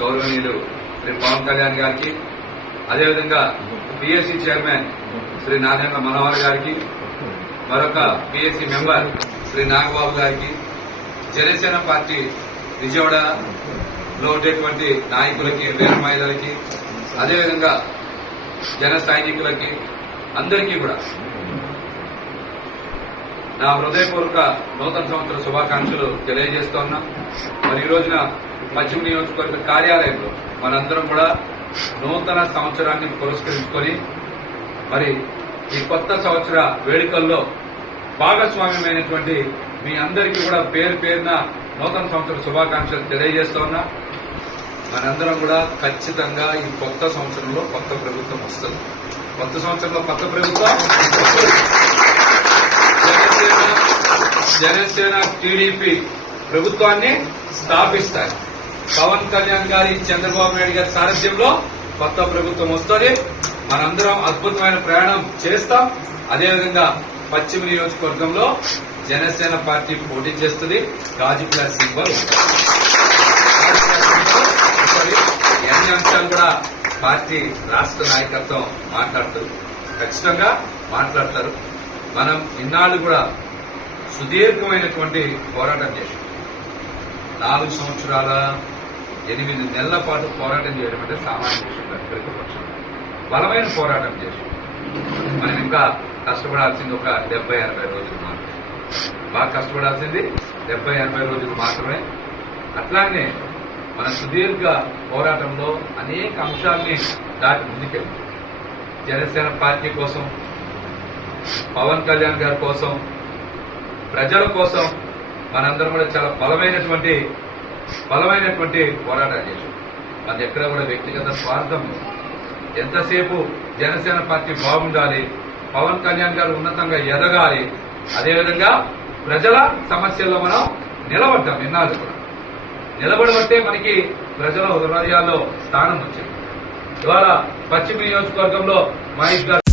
గౌరవనీయులు శ్రీ పవన్ కళ్యాణ్ గారికి, అదేవిధంగా పిఎస్సి చైర్మన్ శ్రీ నారాయణ మనోహర్ గారికి, మరొక పిఎస్సి మెంబర్ శ్రీ నాగబాబు గారికి, జనసేన పార్టీ విజయవాడలో ఉండేటువంటి నాయకులకి, వీర మహిళలకి, అదేవిధంగా జన సైనికులకి అందరికీ కూడా నా హృదయపూర్వక నూతన సంవత్సర శుభాకాంక్షలు తెలియజేస్తున్నా. మరి ఈ రోజున పశ్చిమ నియోజకవర్గ కార్యాలయంలో మనందరం కూడా నూతన సంవత్సరాన్ని పురస్కరించుకొని మరి ఈ కొత్త సంవత్సర వేడుకల్లో భాగస్వామ్యమైనటువంటి మీ అందరికీ కూడా పేరు పేరున నూతన సంవత్సర శుభాకాంక్షలు తెలియజేస్తున్నా. మనందరం కూడా ఖచ్చితంగా ఈ కొత్త సంవత్సరంలో కొత్త ప్రభుత్వం వస్తుంది. కొత్త సంవత్సరంలో కొత్త ప్రభుత్వం జనసేన టీడీపీ ప్రభుత్వాన్ని స్థాపిస్తారు. పవన్ కళ్యాణ్ గారి, చంద్రబాబు నాయుడు గారి సారథ్యంలో కొత్త ప్రభుత్వం వస్తుంది. మనందరం అద్భుతమైన ప్రయాణం చేస్తాం. అదేవిధంగా పశ్చిమ నియోజకవర్గంలో జనసేన పార్టీ పోటీ చేస్తుంది. గాజుపుల సింబల్ అన్ని అంశాలు కూడా పార్టీ రాష్ట్ర నాయకత్వం మాట్లాడతారు, ఖచ్చితంగా మాట్లాడతారు. మనం ఇన్నాళ్ళు కూడా సుదీర్ఘమైనటువంటి పోరాటం చేశాం. 4 సంవత్సరాల 8 నెలల పాటు పోరాటం చేయడం అంటే సామాన్య విషయం కాదు. ప్రతిపక్షం బలమైన పోరాటం చేశాం. మనం ఇంకా కష్టపడాల్సింది ఒక 70-80 రోజులు మాత్రమే. బాగా కష్టపడాల్సింది 70-80 రోజులు మాత్రమే. అట్లానే మన సుదీర్ఘ పోరాటంలో అనేక అంశాలని దాటి ముందుకెళ్ళి జనసేన పార్టీ కోసం, పవన్ కళ్యాణ్ గారి కోసం, ప్రజల కోసం మనందరం కూడా చాలా బలమైనటువంటి పోరాటం చేశాం. మన ఎక్కడ కూడా వ్యక్తిగత స్వార్థం, ఎంతసేపు జనసేన పార్టీ బాగుండాలి, పవన్ కళ్యాణ్ గారు ఉన్నతంగా ఎదగాలి, అదేవిధంగా ప్రజల సమస్యల్లో మనం నిలబడ్డాం. ఇన్నాళ్ళు కూడా నిలబడబట్టే మనకి ప్రజల హృదయాల్లో స్థానం వచ్చింది. ఇవాళ పశ్చిమ నియోజకవర్గంలో మహేష్ గారు